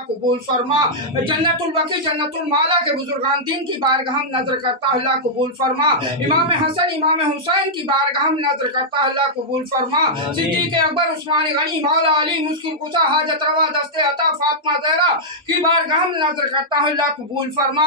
कबूल फरमा। जन्नतुल बकी जन्नतुल माला के बुजुर्गान दीन की बारगाह हम नजर करता है, अल्लाह कबूल फरमा। इमाम हसन इमाम हुसैन की बारगाह हम नजर करता है, अल्लाह कबूल फरमा। सिद्दीक अकबर उस्मान गनी मौला अली मुश्किल कुशा हाजत रवा दस्ते अता फातिमा ज़हरा की बारगाह हम नजर करता है, अल्लाह कबूल फरमा।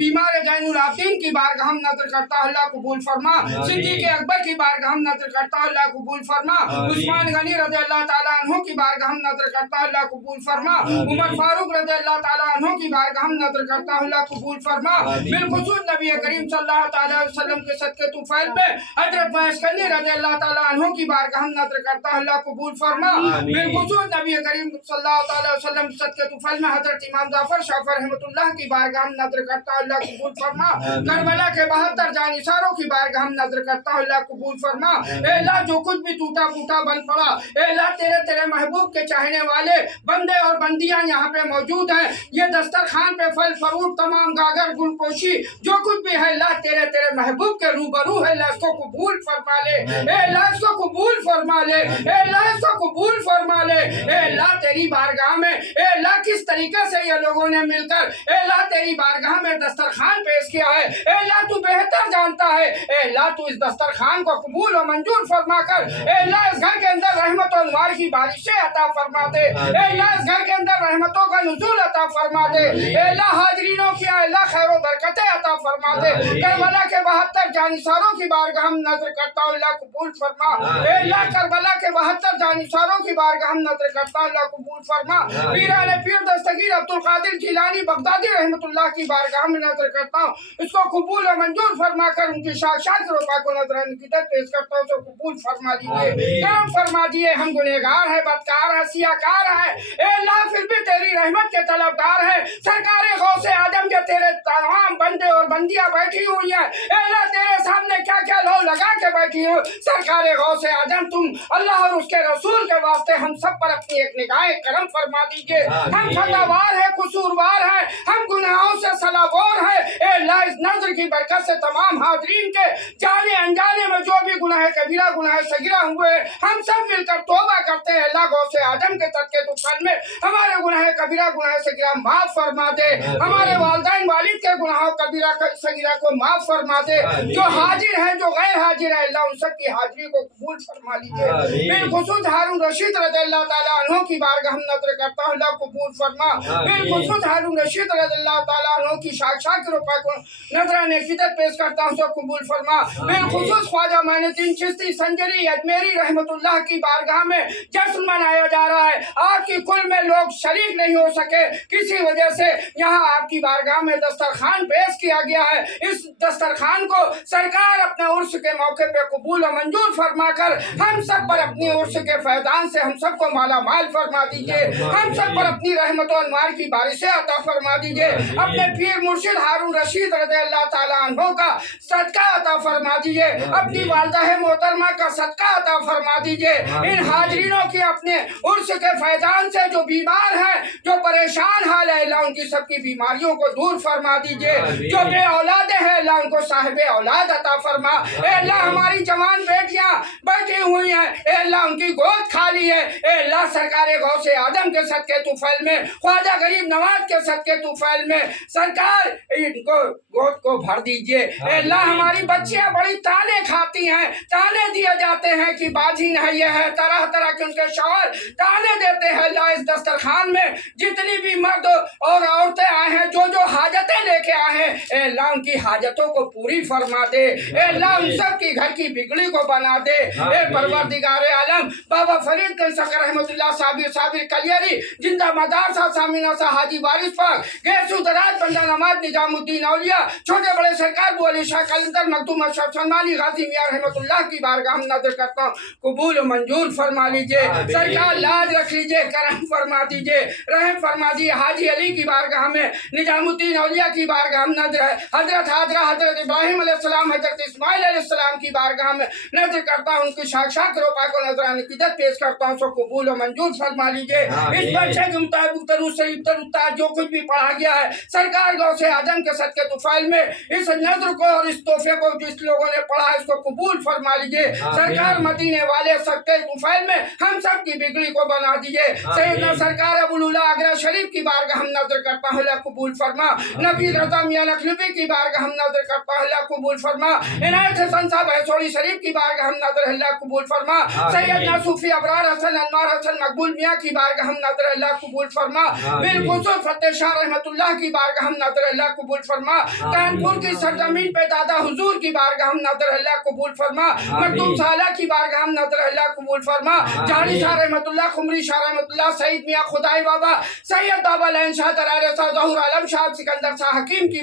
बीमार जैनुल आबिदीन की बारगाह हम नजर करता है, अल्लाह कबूल फरमा। सिद्दीक अकबर की बारगाह हम नजर करता है, अल्लाह कबूल फरमा। उस्मान गनी रज़ियल्लाहु ताला अन्हु की बारगाह हम नजर करता है, अल्लाह कबूल फरमा। उमर फारूक रज़ियल्लाहु ताला अन्हु की बारगाह हम नजर करता है, अल्लाह कबूल फरमा। बिलखुसूस नबी करीम सल्लल्लाहु ताला अलैहि वसल्लम के सदके तुफैल पे हजरत महेशकंदी रज़ियल्लाहु ताला अन्हु की बारगाह हम नजर करता है, अल्लाह कबूल फरमा। बिलखुसूस नबी करीम सल्लल्लाहु ताला अलैहि वसल्लम के सदके तुफैल में हजरत इमाम जाफर शाफर रहमतुल्लाह की बारगाह हम नजर करता है, अल्लाह कबूल फरमा। करबला के 72 जानिसारों की बारगाह हम नजर करता है, अल्लाह कबूल फरमा। ए अल्लाह जो कुछ भी टूटा फूटा बन पड़ा, ए अल्लाह तेरे महबूब के चाहने वाले बंदे और बंदियां यहाँ पे मौजूद हैं। ये दस्तरखान पे फल फरूट तमाम गागर गुलपोशी जो कुछ भी है अल्लाह तेरे महबूब के रूबरू है, अल्लाह इसको कबूल फरमा ले। ए अल्लाह इसको कबूल फरमा ले। ए अल्लाह इसको कबूल फरमा ले। ए अल्लाह तेरी बारगाह में ए अल्लाह किस तरीके से ये लोगों ने मिलकर ए अल्लाह तेरी बारगाह में दस्तरखान पेश किया है, ए अल्लाह तू बेहतर जानता है। ए अल्लाह तू इस दस्तरखान को कबूल और मंजूर फरमा कर। ए अल्लाह इस घर के अंदर रहमत और अनवार की बारिशें अता फरमा दे। ए अल्लाह इस घर के अंदर रहमतों का नुज़ूल अता फरमा दे। ए अल्लाह हाजरीनों की अल्लाह खैर व बरकतें अता फरमा दे। करबला के 72 जानिसारों की बारगाह हम नजर करता हूं, अल्लाह कबूल फरमा। ए अल्लाह करबला के 72 जानिसारों की बारगाह हम नजर करता हूं, अल्लाह कबूल फरमा। पीराने पीर दस्तगीर अब्दुल कादिर जिलानी बगदादी रहमतुल्लाह की बारगाह में नजर करता हूं, इसको कबूल और मंजूर फरमा कर उनकी साक्षात रूपा को नजराने की तरफ पेश करता हूं, उसको कबूल फरमा दीजिए, करम फरमा दिए। हम गुनहगार है, बदकार है, सियाकार है, ए अल्लाह फिर भी तेरी रहमत के तलबगार है। सरकारे गौसे आदम के तेरे तमाम बंदे और बंदियां बैठी हुई हैं, ए अल्लाह तेरे सामने क्या क्या लो लगा के बैठी हो। सरकारे गौसे आदम तुम अल्लाह और उसके रसूल के वास्ते हम सब पर अपनी एक निगाह करम फरमा दीजिए। हम खतावार है, कसूरवार है, हम गुनाहों से सलाबोर है। ए अल्लाह इस नजर की बरकत से तमाम हाजरीन के जाने अनजाने में जो भी गुनाह कबीरा गुनाह सगीरा हुए हम सब मिलकर तौबा करते हैं। अल्लाह गौसे आदम के सदके तुफैल में हमारे गुनाह कबीरा गुनाह सगीरा माफ फरमा दे। हमारे वालिदैन वालिद के गुनाह कबीरा सगीरा को माफ फरमा दे। जो हाजिर है जो गैर हाजिर है अल्लाह उन सब की हाजिरी को कबूल फरमा लीजिए। बिलखुसूस हारून रशीद रज़ियल्लाहु ताला अन्हु की बारगाह हम नजर करता हूं, अल्लाह कबूल फरमा। बिलखुसूस हारून रशीद रज़ियल्लाहु ताला अन्हु की साक्षात रूपा को नजराने की तरफ पेश करता हूं, सब कबूल फरमा। बिलखुसूस ख्वाजा मोइनुद्दीन चिश्ती संजरी अजमेरी रहमतुल्लाह की बारगाह में जश्न मनाया जा रहा है। आपकी कुल में लोग शरीक नहीं हो सके, किसी वजह से यहाँ आपकी बारगाह में दस्तरखान पेश किया गया है। इस दस्तरखान को सरकार अपने उर्स के मौके पे कबूल और मंजूर फरमा कर हम सब पर अपनी उर्स के फैजान से हम सबको माला माल फरमा दीजिए। हम सब पर अपनी रहमत और अनवार की बारिशें अता फरमा दीजिए। अपने पीर मुर्शिद हारून रशीद रज़ियल्लाहु ताला अन्हु का सदका अता फरमा दीजिए। अपनी वालिदा मोहतरमा का सदका अता फरमा दीजिए। इन हाजरीनों की अपने उर्स के फैजान से जो बीमार हैं, जो परेशान हाल है, अल्लाह उनकी सबकी बीमारियों को दूर फरमा दीजिए। जो बे औलाद है अल्लाह उनको साहिबे औलाद अता फरमा। ए अल्लाह हमारी जवान बेटियां बैठी हुई हैं, ए अल्लाह उनकी गोद खाली है। ए अल्लाह सरकारे गौसे आदम के सदके तुफैल में, ख्वाजा गरीब नवाज के सदके तुफैल में सरकार इनको गोद को भर दीजिए। ए अल्लाह हमारी बच्चियां बड़ी ताने खाती हैं, ताने दिए जाते हैं कि बाजी नहीं है, तरह तरह के उनके शौहर ताने देते हैं। अल्लाह इस दस्तरखान में जितनी भी मर्द और औरतें आए हैं, जो जो हाजतें लेके आए हैं, ए अल्लाह उनकी हाजतों को पूरी फरमा दे। ए अल्लाह उन सब की घर की बिगड़ी को बना दे। ए परवरदिगारे आलम बाबा फरीद गंज सकर रहमतुल्लाह साबिर कलियरी जिंदा मदारसा सामिना सा हाजी वारिस पाक गैसु दराज बंदा नमाज निजामुद्दीन औलिया छोटे बड़े सरकार बू अली शाह कलंदर मखदूम अशरफ सलमानी गाजी मियां रहमतुल्लाह की बारगाह में नजर करता हूं, कबूल मंजूर फरमा लीजिए। सरकार लाज रख लीजिए, करम फरमा दीजिए, रहम फरमा दीजिए। हाजी अली की बारगाह में निजामुद्दीन औलिया की बारगाह में नजर है। हजरत हाजरा हजरत इब्राहिम अलैहिस्सलाम हजरत इस्माइल अलैहिस्सलाम की बारगाह में नजर करता हूं, उनकी साक्षात रूपा को नजराने की तरफ पेश करता हूं, सो कबूल और मंजूर फरमा लीजिए। इस बच्चे के मुताबिक तरू शरीफ तरुता जो कुछ भी पढ़ा गया है सरकार गौसे आदम के सदके तुफैल में इस नजर को और इस तोहफे को जिस लोगों ने पढ़ा है इसको कबूल फरमा लीजिए। सरकार मदीने वाले सदके तुफैल में हम सब की बिगड़ी को बना दीजिए। सैयदना सरकार अबुल उला आगरा शरीफ की बारगाह हम नजर करता है, अल्लाह कबूल फरमा। नबी रजा मियां नखलवी की बारगाह हम नजर करता है, अल्लाह कबूल फरमा। इनायत हसन साहब हसोड़ी शरीफ की बारगाह हम नजर, अल्लाह कबूल फरमा। सैयदना सूफी अबरार हसन अनवार हसन मकबूल मियां की बारगाह हम नजर, अल्लाह कबूल फरमा। बिलखुसूस फतेह शाह रहमतुल्लाह की बारगाह हम नजर, अल्लाह कबूल फरमा। कानपुर की सरजमीन पे दादा हुजूर की बारगाह हम नजर, अल्लाह कबूल फरमा। मखदूम साला की बारगाह हम नजर, अल्लाह कबूल फरमा। जानी शाह रहमतुल्लाह, खुमरी शाह रहमतुल्लाह, सईद मियां खुदाई बाबा, सैयद बाबा लैन शाह, दरार शाह, ज़हूर आलम शाह, सिकंदर शाह हकीम की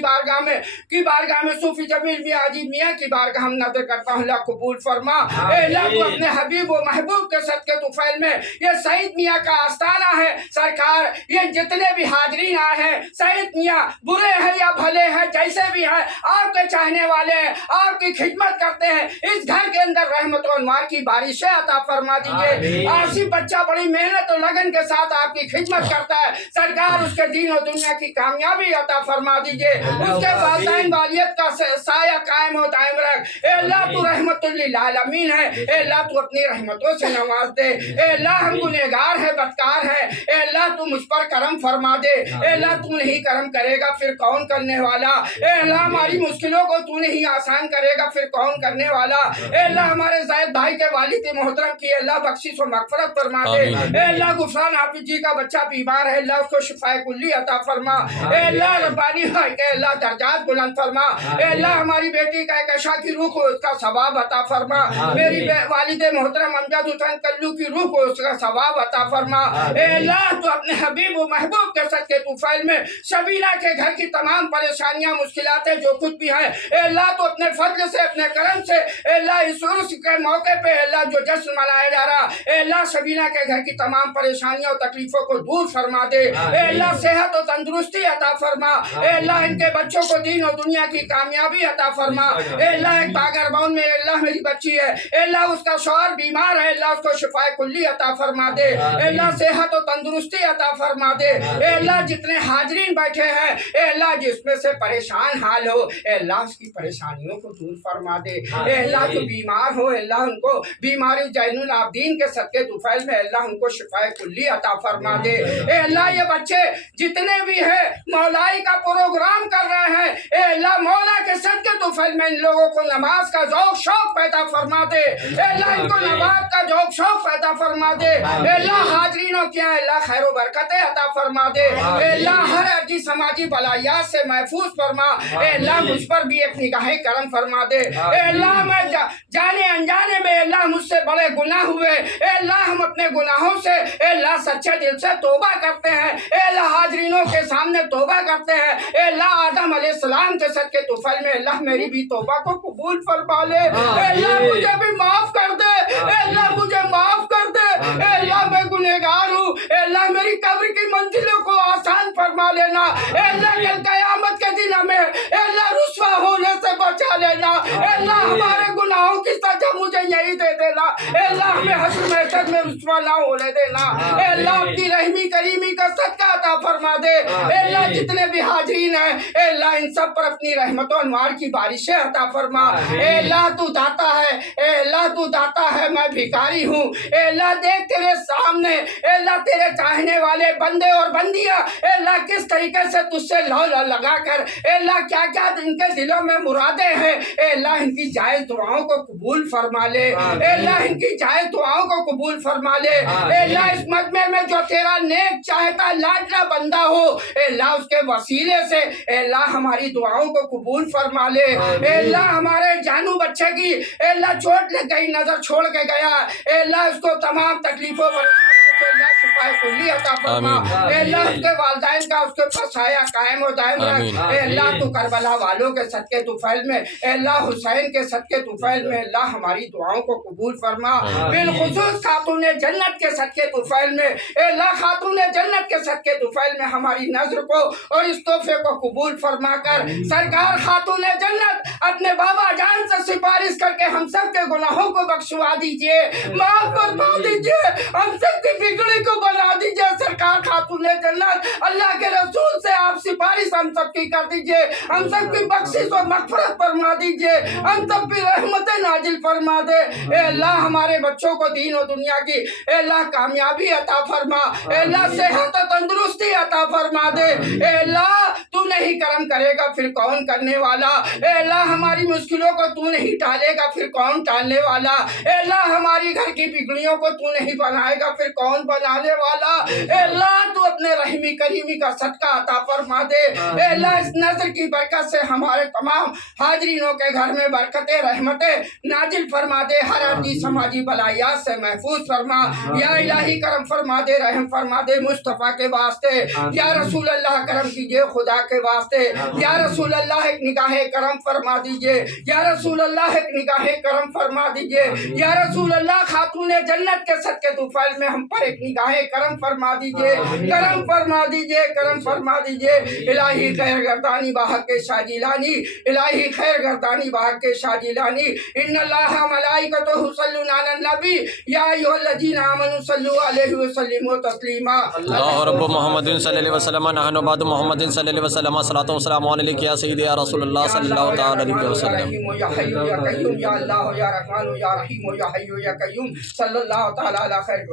बारगाह में सूफी जमील मियां अजीब मियां की बारगाह हम नजर करता हूं, अल्लाह कबूल फरमा। अल्लाह को अपने हबीब व महबूब के सदके तुफैल में ये सईद मियां का आस्थाना है सरकार। ये जितने भी हाजरीन आए हैं, सईद मियां बुरे हैं या भले हैं, जैसे भी हैं, आपके चाहने वाले हैं, आपकी खिदमत करते हैं। इस घर के अंदर रहमत और अनवार की बारिशें अता फरमा दीजिए। आसिफ बच्चा बड़ी मेहनत और लगन के साथ आपकी खिदमत करता है सरकार, उसके दीन और दुनिया की कामयाबी अता फरमा दीजिए। उसके वालिदैन वालियत का साया कायम और दायम रख। ए अल्लाह तू रहमतुल लिल आलमीन है, ए अल्लाह तू अपनी रहमतों से नवाज दे। ए अल्लाह हम गुनहगार है, बदकार है, ए अल्लाह तू मुझ पर करम फरमा दे। ए अल्लाह तू नहीं करम करेगा फिर कौन करने वाला। ए अल्लाह हमारी मुश्किलों को तू नहीं आसान करेगा फिर कौन करने वाला। ए अल्लाह हमारे ज़ैद भाई के वालिद मोहतरम की अल्लाह बख्शिश और मगफरत फरमा दे। ए अल्लाह गुफरान हाफिज जी का बच्चा बीमार है, अल्लाह उसको शिफाए कुल्ली अता फरमा। ए अल्लाह रब्बानी भाई के अल्लाह दर्जात बुलंद फरमा। ए अल्लाह हमारी बेटी का एक आशा की रूह को उसका सवाब अता फरमा। मेरी वालिदे मोहतरम अमजद हुसैन कल्लू की रूह को उसका सवाब अता फरमा। ए अल्लाह तो अपने हबीब व महबूब के सदके तुफैल में शबीना के घर की तमाम परेशानियां मुश्किलातें जो कुछ भी हैं, ए अल्लाह तो अपने फजल से अपने करम से, ए अल्लाह इस उर्स के मौके पे अल्लाह जो जश्न मनाया जा रहा, ए अल्लाह शबीना के घर की तमाम परेशानियों और तकलीफों को दूर फरमा दे। ए अल्लाह सेहत और तंदुरुस्ती अता फरमा। ए अल्लाह इनके बच्चों को दीन और दुनिया की कामयाबी अता फरमा। ए अल्लाह एक बागरबाउन में अल्लाह मेरी बच्ची है, ए अल्लाह उसका शौहर बीमार है, अल्लाह उसको शिफाए कुल्ली अता फरमा दे। ए अल्लाह सेहत और तंदुरुस्ती अता फरमा दे। ए अल्लाह जितने हाजरीन बैठे हैं, ए अल्लाह जिसमें से परेशान हाल हो, ए अल्लाह उसकी परेशानियों को दूर फरमा दे। ए अल्लाह जो बीमार हो, अल्लाह उनको बीमारी जैनुल आबदीन के सदके तुफैल में अल्लाह उनको शिफाए कुल्ली अता फरमा दे। ए अल्लाह ये बच्चे जितने भी हैं मौलाई का प्रोग्राम कर रहे हैं, ए अल्लाह मौला के सदके तुफैल में इन लोगों को नमाज का ज़ौक़ शौक़ पैदा फरमा दे। ए अल्लाह इनको नमाज का ज़ौक़ शौक़ पैदा फरमा दे। ए अल्लाह हाजरीनों के यहाँ अल्लाह खैर व बरकतें अता फरमा दे। ए अल्लाह हर अर्जी समाजी बलायात से महफूज फरमा। ए अल्लाह मुझ पर भी एक निगाह करम फरमा दे। ए अल्लाह मैं जाने अनजाने में अल्लाह मुझसे बड़े गुनाह हुए, ए अल्लाह हम अपने गुनाहों से ए अल्लाह सच्चे दिल से तौबा करते हैं। ए अल्लाह हाजरीनों के सामने तौबा करते हैं। ए अल्लाह आदम अलैहिस्सलाम के सदके तुफैल में अल्लाह मेरी भी तौबा को कबूल फरमा ले। ए अल्लाह मुझे भी माफ कर दे। ए अल्लाह मुझे माफ कर दे। ए अल्लाह मैं गुनहगार हूँ। ए अल्लाह मेरी कब्र की मंजिलों को आसान फरमा लेना। ए अल्लाह कल क़यामत के दिन हमें ए अल्लाह रुस्वा होने से बचा लेना। ए अल्लाह हमारे गुनाहों की सजा मुझे यही दे देना। ए अल्लाह हमें हश्र महशर में रुस्वा ना होने देना। ए अल्लाह अपनी रहमी करीमी का सदका अता फरमा दे। ए अल्लाह जितने भी हाजरीन हैं, ए अल्लाह इन सब पर अपनी रहमत और अनवार की बारिशें अता फरमा। ए अल्लाह तू दाता है, ए अल्लाह तू दाता है, मैं भिखारी हूँ। ए अल्लाह देख तेरे सामने ए अल्लाह तेरे चाहने वाले बंदे और बंदियाँ ए अल्लाह किस तरीके से तुझसे लौ लगा कर ए अल्लाह क्या क्या इनके दिलों में मुरादें हैं, ए अल्लाह इनकी जायज़ दुआओं को कबूल फरमा ले। ए अल्लाह इनकी जायज़ दुआओं को कबूल फरमा ले। ए अल्लाह इस मजमे में जो तेरा नेक चाहता लाडला बंदा हो, ए अल्लाह उसके वसीले से ए अल्लाह हमारी दुआओं को कबूल फरमा ले। ए अल्लाह हमारे जानू बच्चे की ए अल्लाह चोट लग गई, नजर छोड़ के गया, ए अल्लाह उसको तमाम तकलीफों पर अल्लाह शिफाए कुल्ली अता फरमा। ए अल्लाह उसके वालिदैन का उसके ऊपर साया कायम और दायम रख। ए अल्लाह तू करबला वालों के सदके तुफैल में ए अल्लाह हुसैन के सदके तुफैल में अल्लाह हमारी दुआओं को कबूल फरमा। बिलखुसूस खातून जन्नत के सदके तुफैल में ए अल्लाह खातून जन्नत के सदके तुफैल में हमारी नजर को और इस तोहफे को कबूल फरमा कर सरकार खातून जन्नत अपने बाबा जान से सिफारिश करके हम सब के गुनाहों को बख्शवा दीजिए, माफ फरमा दीजिए, हम सब की बिगड़ी को बना दीजिए। सरकार खातून जन्नत अल्लाह के کے رسول سے آپ سفارش ہم سب کی کر دیجئے، ہم سب کی بخشش و مغفرت فرما دیجئے، ہم سب کی رحمت نازل فرما دے۔ اے اللہ ہمارے بچوں کو دین و دنیا کی اے اللہ کامیابی عطا فرما، اے اللہ صحت و تندرستی عطا فرما دے۔ اے اللہ تو نہیں کرم کرے گا پھر کون کرنے والا؟ اے اللہ ہماری مشکلوں کو تو نہیں ٹالے گا پھر کون ٹالنے والا؟ اے اللہ ہماری گھر کی بگڑیوں کو تو نہیں بنائے گا پھر کون بنانے والا؟ اے اللہ تو اپنے رحمی کریمی کا صدقہ عطا فرما دے۔ اے اللہ اس نظر کی برکت سے ہمارے تمام حاضرینوں کے گھر میں برکتیں رحمتیں نازل فرما دے، ہر ارضی سماجی بلائیات سے محفوظ فرما۔ یا الہی کرم فرما دے، رحم فرما دے مصطفیٰ کے واسطے۔ یا رسول اللہ کرم کیجئے خدا کے واسطے۔ یا رسول اللہ ایک نگاہ کرم فرما دیجئے۔ یا رسول اللہ ایک نگاہ کرم فرما دیجئے۔ یا رسول اللہ خاتون جنت کے صدقے طفیل میں ہم پر ایک نگاہ کرم فرما دیجئے، کرم فرما دیجئے، کرم فرما دیجئے۔ الہی خیر گردانی باحق کے شاہ جیلانی، الہی خیر گردانی باحق کے شاہ جیلانی۔ ان اللہ ملائکتہ یصلون علی النبی یا ایھا الذین آمنوا صلوا علیہ وسلموا تسلیما۔ اللہ رب محمد صلی اللہ علیہ وسلم نحن بعد محمد صلی اللہ علیہ وسلم صلاۃ و سلام علیک یا سیدی یا رسول اللہ صلی اللہ تعالی علیہ وسلم۔ یا حی یا قیوم یا اللہ یا رحمان یا رحیم یا حی یا قیوم صلی اللہ تعالی علی خیر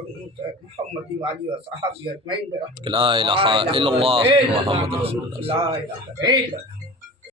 محمد و آلہ و صحبہ اجمعین برحمتہ لا الہ الا اللہ محمد رسول اللہ۔ لا الہ الا اللہ۔